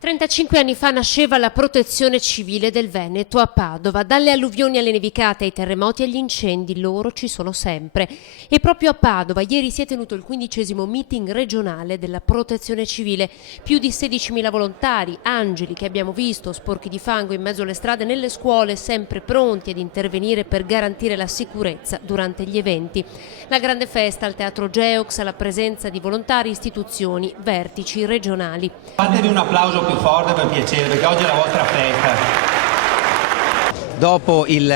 35 anni fa nasceva la Protezione Civile del Veneto a Padova. Dalle alluvioni alle nevicate, ai terremoti e agli incendi, loro ci sono sempre. E proprio a Padova ieri si è tenuto il 15° meeting regionale della Protezione Civile. Più di 16.000 volontari, angeli che abbiamo visto, sporchi di fango in mezzo alle strade, nelle scuole, sempre pronti ad intervenire per garantire la sicurezza durante gli eventi. La grande festa al Teatro Geox, alla presenza di volontari, istituzioni, vertici regionali. Fatevi un applauso più forte per piacere, perché oggi è la vostra festa. Dopo il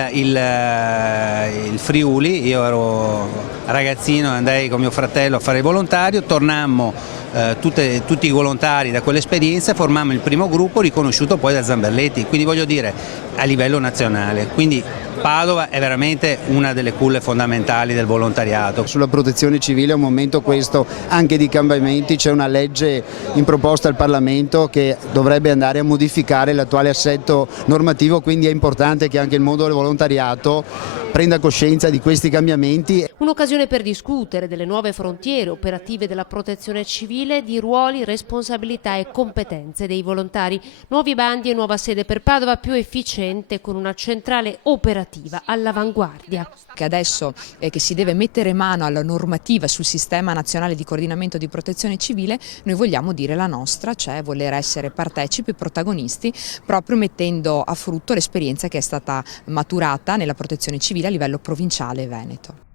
Friuli, io ero ragazzino, andai con mio fratello a fare il volontario, tornammo tutti i volontari da quell'esperienza, formammo il primo gruppo riconosciuto poi da Zamberletti, quindi voglio dire a livello nazionale. Quindi Padova è veramente una delle culle fondamentali del volontariato. Sulla protezione civile è un momento questo anche di cambiamenti, c'è una legge in proposta al Parlamento che dovrebbe andare a modificare l'attuale assetto normativo, quindi è importante che anche il mondo del volontariato prenda coscienza di questi cambiamenti. Un'occasione per discutere delle nuove frontiere operative della protezione civile, di ruoli, responsabilità e competenze dei volontari. Nuovi bandi e nuova sede per Padova più efficiente con una centrale operativa all'avanguardia. Che adesso che si deve mettere mano alla normativa sul sistema nazionale di coordinamento di protezione civile, noi vogliamo dire la nostra, cioè voler essere partecipi, protagonisti, proprio mettendo a frutto l'esperienza che è stata maturata nella protezione civile a livello provinciale veneto.